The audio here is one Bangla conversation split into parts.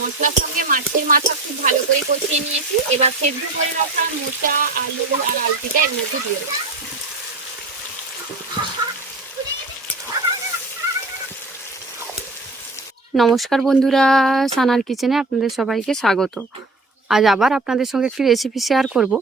মশলার সঙ্গে মাছের মাথা খুব ভালো করে কষিয়ে নিয়েছি। এবার সেদ্ধ করে রাখা মোচা আলু আর আলতিটা এর মধ্যে দিয়ে দেবো। নমস্কার বন্ধুরা, সানার কিচেনে আপনাদের সবাইকে স্বাগত। আজ আবার আপনাদের সঙ্গে একটি রেসিপি শেয়ার করব।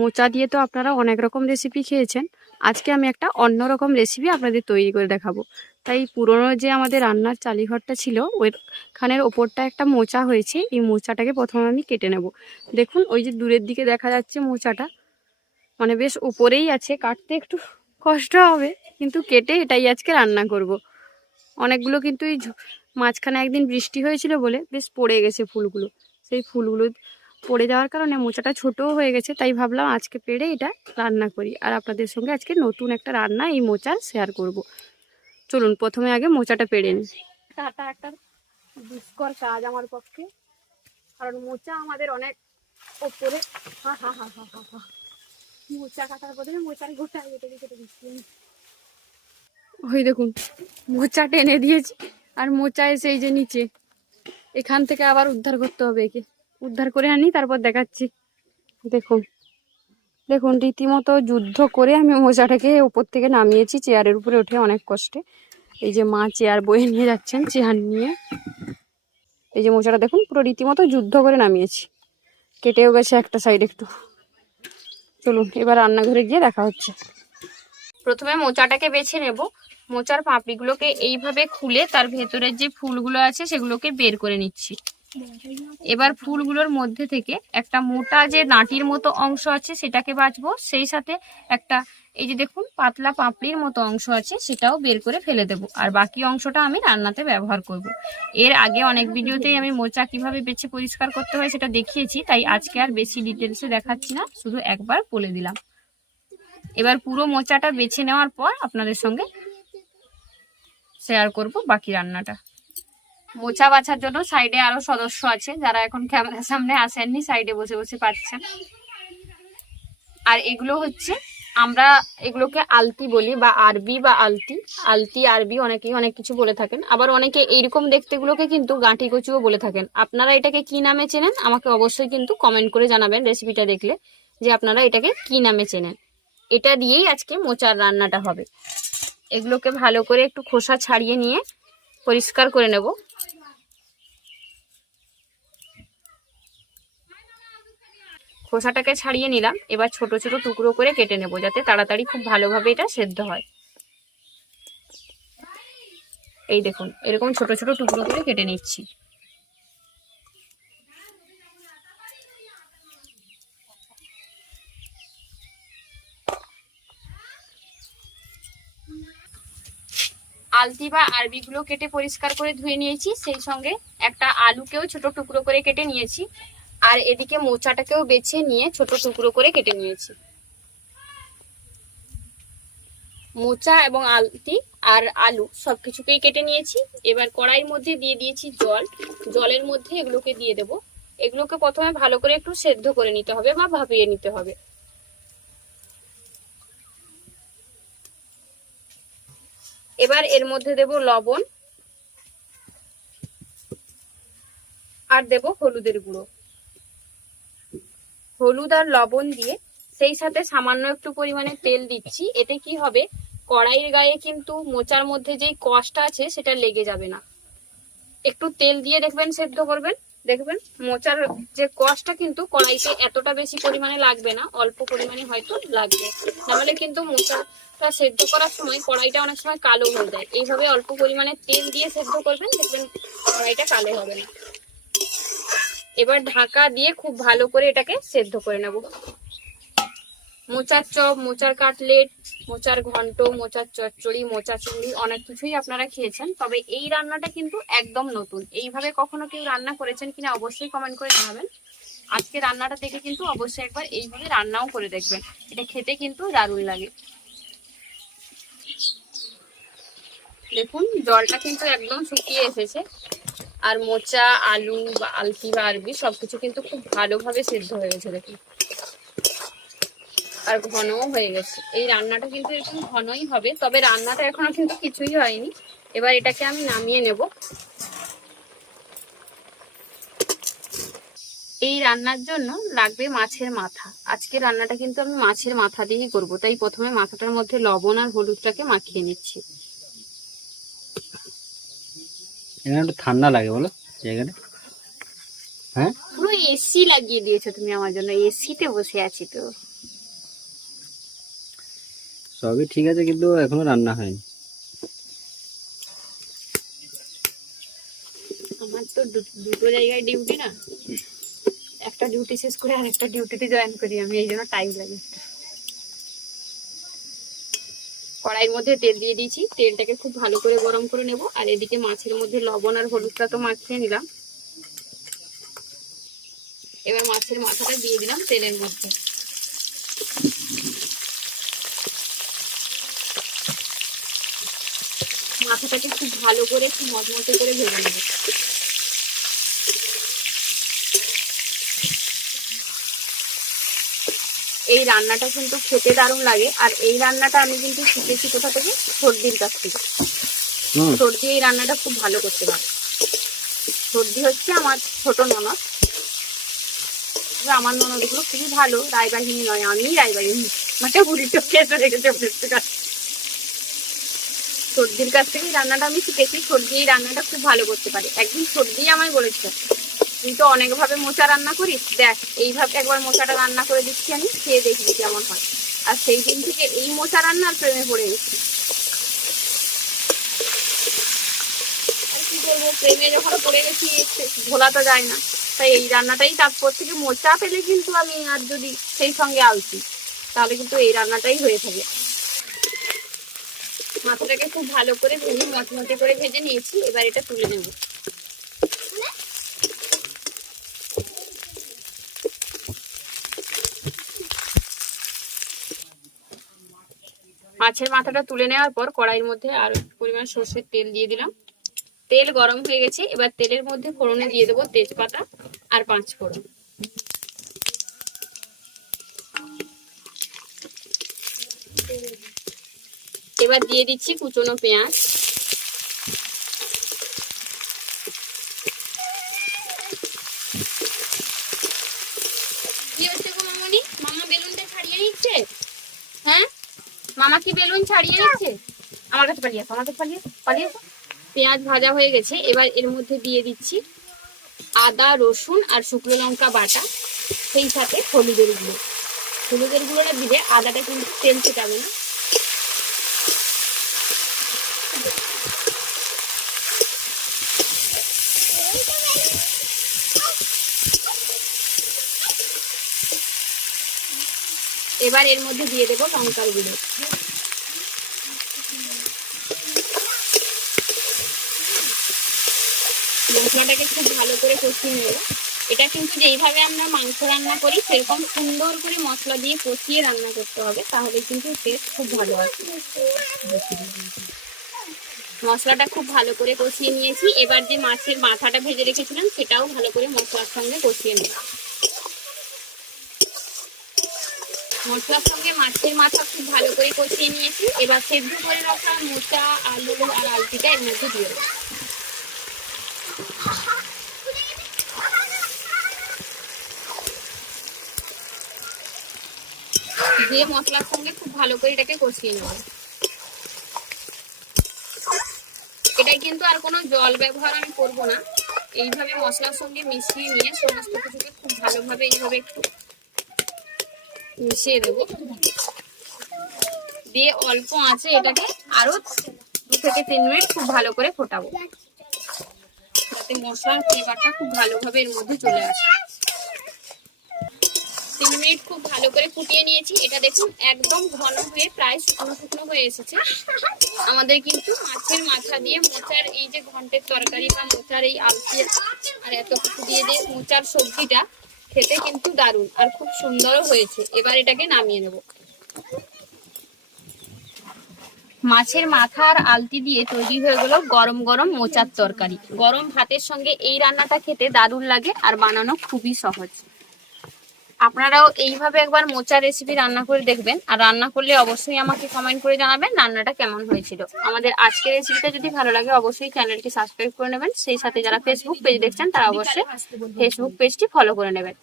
মোচা দিয়ে তো আপনারা অনেক রকম রেসিপি খেয়েছেন। আজকে আমি একটা অন্য রকম রেসিপি আপনাদের তৈরি করে দেখাবো। তাই পুরনো যে আমাদের রান্নার চালিঘরটা ছিল, ওইখানের ওপরটা একটা মোচা হয়েছে। এই মোচাটাকে প্রথমে আমি কেটে নেব। দেখুন, ওই যে দূরের দিকে দেখা যাচ্ছে মোচাটা। মানে বেশ উপরেই আছে, কাটতে একটু কষ্ট হবে, কিন্তু কেটে এটাই আজকে রান্না করব। অনেকগুলো কিন্তু এই মাঝখানে একদিন বৃষ্টি হয়েছিল বলে বেশ পড়ে গেছে ফুলগুলো। সেই ফুলগুলো পড়ে যাওয়ার কারণে মোচাটা ছোটও হয়ে গেছে, তাই ভাবলাম আজকে পেড়ে এটা রান্না করি। আর আপনাদের সঙ্গে আজকে নতুন একটা রান্না এই মোচার শেয়ার করব। চলুন প্রথমে আগে মোচাটা পেড়ে নিই। এটা একটা দুষ্কর কাজ আমার পক্ষে। কারণ মোচা আমাদের অনেক ওপরে। হা হা হা হা হা হা। মোচা কাটার বদলে মোচার গোটা কেটে কেটে দিচ্ছি ওই দেখুন মোচা টেনে দিয়েছি আর মোচা এসে এই যে নিচে। এখান থেকে আবার উদ্ধার করতে হবে একে। উদ্ধার করে আনি তারপর দেখাচ্ছি। দেখুন দেখুন, রীতিমতো যুদ্ধ করে আমি মোচাটাকে উপর থেকে নামিয়েছি, চেয়ারের উপরে উঠে অনেক কষ্টে। এই যে মা চেয়ার বয়ে নিয়ে যাচ্ছেন, চেয়ার নিয়ে। এই যে মোচাটা দেখুন, পুরো রীতিমতো যুদ্ধ করে নামিয়েছি। কেটেও গেছে একটা সাইড একটু। চলুন, এবার রান্নাঘরে গিয়ে দেখা হচ্ছে। প্রথমে মোচাটাকে বেছে নেব। মোচার পাপড়িগুলোকে এইভাবে খুলে তার ভেতরের যে ফুলগুলো আছে সেগুলোকে বের করে নিচ্ছি। এবার ফুলগুলোর মধ্যে থেকে একটা মোটা যে নাটির মতো অংশ আছে সেটাকে বাঁচবো। সেই সাথে একটা, এই যে দেখুন, পাতলা পাপড়ির মতো অংশ আছে, সেটাও বের করে ফেলে দেব। আর বাকি অংশটা আমি রান্নাতে ব্যবহার করব। এর আগে অনেক ভিডিওতেই আমি মোচা কীভাবে বেছে পরিষ্কার করতে হয় সেটা দেখিয়েছি, তাই আজকে আর বেশি ডিটেলসে দেখাচ্ছি না, শুধু একবার বলে দিলাম। এবার পুরো মোচাটা বেছে নেওয়ার পর আপনাদের সঙ্গে শেয়ার করব বাকি রান্নাটা। মোচা বাছার জন্য সাইডে আরও সদস্য আছে, যারা এখন ক্যামেরার সামনে আসেননি সাইডে বসে বসে পাচ্ছেন। আর এগুলো হচ্ছে, আমরা এগুলোকে আলতি বলি, বা আরবি বা আলতি। আলতি, আরবি অনেকেই অনেক কিছু বলে থাকেন। আবার অনেকে এইরকম দেখতেগুলোকে কিন্তু গাঁটি কচুও বলে থাকেন। আপনারা এটাকে কি নামে চেনেন? আমাকে অবশ্যই কিন্তু কমেন্ট করে জানাবেন রেসিপিটা দেখলে, যে আপনারা এটাকে কি নামে চেনেন। এটা দিয়েই আজকে মোচার রান্নাটা হবে। এগুলোকে ভালো করে একটু খোসা ছাড়িয়ে নিয়ে পরিষ্কার করে নেব। খোসাটাকে ছাড়িয়ে নিলাম। এবার ছোট ছোট টুকরো করে কেটে নেব যাতে তাড়াতাড়ি খুব ভালোভাবে এটা সেদ্ধ হয়। এই দেখুন, এরকম ছোট ছোট টুকরো করে কেটে নিচ্ছি। আলতি বা আরবিগুলো কেটে পরিষ্কার করে ধুয়ে নিয়েছি। সেই সঙ্গে একটা আলুকেও ছোট টুকরো করে কেটে নিয়েছি। আর এদিকে মোচাটাকেও বেছে নিয়ে ছোট টুকরো করে কেটে নিয়েছি। মোচা এবং আলতি আর আলু সব কিছুকেই কেটে নিয়েছি। এবার কড়াইয়ের মধ্যে দিয়ে দিয়েছি জল। জলের মধ্যে এগুলোকে দিয়ে দেব। এগুলোকে প্রথমে ভালো করে একটু সেদ্ধ করে নিতে হবে বা ভাপিয়ে নিতে হবে। এবার এর মধ্যে দেব লবণ। আর দেব হলুদের গুঁড়ো। হলুদ আর লবণ দিয়ে সেই সাথে সামান্য একটু পরিমাণে তেল দিচ্ছি। এতে কি হবে? কড়াইয়ের গায়ে কিন্তু মোচার মধ্যে যেই কষটা আছে সেটা লেগে যাবে না। একটু তেল দিয়ে দেখবেন, সেদ্ধ করবেন। দেখবেন মোচার যে কষটা কিন্তু কড়াইতে এতটা বেশি পরিমাণে লাগবে না, অল্প পরিমাণে হয়তো লাগবে। নাহলে কিন্তু মোচাটা সেদ্ধ করার সময় কড়াইটা অনেক সময় কালো হয়ে যায়। এইভাবে অল্প পরিমাণে তেল দিয়ে সেদ্ধ করবেন, দেখবেন কড়াইটা কালো হবে না। ঢাকা দিয়ে খুব ভালো করে এটাকে সেদ্ধ করে নেব। মোচার চপ, মোচার কাটলেট, মোচার ঘন্ট, মোচার চচ্চড়ি, মোচা চিংড়ি অনেক কিছুই আপনারা খেয়েছেন, তবে এই রান্নাটা কিন্তু একদম নতুন। এইভাবে কখনো কেউ রান্না করেছেন কিনা অবশ্যই কমেন্ট করে জানাবেন। আজকে রান্নাটা দেখে কিন্তু অবশ্যই একবার এইভাবে রান্নাও করে দেখবেন। এটা খেতে কিন্তু দারুণ লাগে। দেখুন, জলটা কিন্তু একদম শুকিয়ে এসেছে। আর মোচা, আলু বা আলতি বা আরবি সবকিছু কিন্তু খুব ভালোভাবে সেদ্ধ হয়ে গেছে দেখুন। আর ঘনও হয়ে গেছে। এই রান্নাটা কিন্তু এরকম ঘনই হবে, তবে রান্নাটা এখনও কিন্তু কিছুই হয়নি। এবার এটাকে আমি নামিয়ে নেব। এই রান্নার জন্য লাগবে মাছের মাথা। আজকে রান্নাটা কিন্তু আমি মাছের মাথা দিয়েই করব, তাই প্রথমে মাথাটার মধ্যে লবণ আর হলুদটাকে মাখিয়ে নিচ্ছি। এখানে একটু ঠান্ডা লাগে বলো জায়গাটা। হ্যাঁ? পুরো এসি লাগিয়ে দিয়েছ তুমি আমার জন্য এসিতে বসে আছি তো। সবই ঠিক আছে কিন্তু এখনও রান্না হয়নি। আমার তো দুটো জায়গায় ডিউটি না। একটা ডিউটি শেষ করে আর আরেকটা ডিউটিতে জয়েন করি আমি এই জন্য টাইম লাগে একটু। কড়াইয়ের মধ্যে তেল দিয়ে দিয়েছি। তেলটাকে খুব ভালো করে গরম করে নেব। আর এদিকে মাছের মধ্যে লবণ আর হলুদটা তো মাখিয়ে নিলাম। এবার মাছের মাথাটা দিয়ে দিলাম তেলের মধ্যে। মাথাটাকে খুব ভালো করে খুব মচমচে করে ভেজে নেব। এই রান্নাটা কিন্তু খেতে দারুণ লাগে। আর এই রান্নাটা আমি কিন্তু শিখেছি কোথা থেকে? সর্দির কাছ থেকে। সর্দি এই রান্নাটা খুব ভালো করতে পারে। সর্দি হচ্ছে আমার ছোট ননদ। আমার ননদগুলো খুবই ভালো রায়বাহিনী নয় আমি রায়বাহিনী। মানে বুড়ি চোখে এসে রেখেছে সর্দির কাছ থেকে রান্নাটা আমি শিখেছি। সর্দি এই রান্নাটা খুব ভালো করতে পারে। একদিন সর্দি আমায় বলেছে তুই তো অনেকভাবে মোচা রান্না করিস। দেখ, এইভাবে একবার মোচাটা রান্না করে দিচ্ছি আমি, খেয়ে দেখবি কেমন হয়। আর সেই দিন থেকে এই মোচা রান্নার প্রেমে পড়ে গেছি। প্রেমে যখন পড়ে গেছি ভোলা তো যায় না। তাই এই রান্নাটাই তারপর থেকে মোচা পেলে কিন্তু আমি আর যদি সেই সঙ্গে আলছি তাহলে কিন্তু এই রান্নাটাই হয়ে থাকে। মাথাটাকে খুব ভালো করে ভেজে মচমচে করে ভেজে নিয়েছি, এবার এটা তুলে নেব। মাছের মাথাটা তুলে নেওয়ার পর কড়াইয়ের মধ্যে আর পরিমাণ সর্ষের তেল দিয়ে দিলাম। তেল গরম হয়ে গেছে, এবার তেলের মধ্যে ফোড়নে দিয়ে দেবো তেজপাতা আর পাঁচ ফোড়ন এবার দিয়ে দিচ্ছি কুচনো পেঁয়াজ কি হচ্ছে গো মামনি মামা বেলুনটা ছাড়িয়ে নিচ্ছে হ্যাঁ মামা কি বেলুন ছাড়িয়ে নিচ্ছে? আমার কাছে পালিয়ে আমার কাছে পালিয়ে পালিয়ে। পেঁয়াজ ভাজা হয়ে গেছে, এবার এর মধ্যে দিয়ে দিচ্ছি আদা, রসুন আর শুকনো লঙ্কা বাটা, সেই সাথে হলুদের গুঁড়ো। হলুদের গুঁড়োটা দিলে আদাটা কিন্তু তেল ছিটাবে না। এবার এর মধ্যে দিয়ে দেবো লঙ্কার গুঁড়ো। মশলাটাকে খুব ভালো করে কষিয়ে নেব। এটা কিন্তু যেইভাবে আমরা মাংস রান্না করি, সেরকম সুন্দর করে মশলা দিয়ে কষিয়ে রান্না করতে হবে, তাহলে কিন্তু টেস্ট খুব ভালো আসবে। মশলাটা খুব ভালো করে কষিয়ে নিয়েছি। এবার যে মাছের মাথাটা ভেজে রেখেছিলাম, সেটাও ভালো করে মশলার সঙ্গে কষিয়ে নেব। মশলার সঙ্গে মাছের মাথা খুব ভালো করে কষিয়ে নিয়েছি। এবার সেদ্ধ করে রাখা মোটা আলু আর আলতিটা এর মধ্যে দিয়ে দেবো। দিয়ে মশলার সঙ্গে খুব ভালো করে এটাকে কষিয়ে নেব। এটাই কিন্তু আর কোনো জল ব্যবহার আমি করব না। এইভাবে মশলার সঙ্গে মিশিয়ে নিয়ে সমস্ত কিছুকে খুব ভালোভাবে এইভাবে একটু মিশিয়ে দেবো। দিয়ে অল্প আঁচে এটাকে আরও দু থেকে তিন মিনিট খুব ভালো করে ফোটাবো। যাতে মশলার ফ্লেভারটা খুব ভালোভাবে এর মধ্যে চলে আসে। তিন মিনিট খুব ভালো করে ফুটিয়ে নিয়েছি। এটা দেখুন, একদম ঘন হয়ে, প্রায় শুকনো শুকনো হয়ে এসেছে। আমাদের কিন্তু মাছের মাথা দিয়ে মোচার এই যে ঘন্টের তরকারি বা মোচার এই আলতি আর এত কিছু দিয়ে যে মোচার সবজিটা খেতে কিন্তু দারুণ আর খুব সুন্দরও হয়েছে। এবার এটাকে নামিয়ে নেব। মাছের মাথা আর আলতি দিয়ে তৈরি হয়ে গেল গরম গরম মোচার তরকারি। গরম ভাতের সঙ্গে এই রান্নাটা খেতে দারুণ লাগে আর বানানো খুবই সহজ। আপনারাও এইভাবে একবার মোচা রেসিপি রান্না করে দেখবেন। আর রান্না করলে অবশ্যই আমাকে কমেন্ট করে জানাবেন রান্নাটা কেমন হয়েছিল। আমাদের আজকের রেসিপিটা যদি ভালো লাগে অবশ্যই চ্যানেলটি সাবস্ক্রাইব করে নেবেন। সেই সাথে যারা ফেসবুক পেজ দেখছেন, তারা অবশ্যই ফেসবুক পেজটি ফলো করে নেবেন।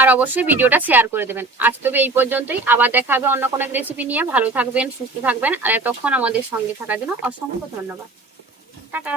আর অবশ্যই ভিডিওটা শেয়ার করে দেবেন। আজ তবে এই পর্যন্তই। আবার দেখা হবে অন্য কোনো রেসিপি নিয়ে। ভালো থাকবেন, সুস্থ থাকবেন। আর এতক্ষণ আমাদের সঙ্গে থাকার জন্য অসংখ্য ধন্যবাদ। টাটা।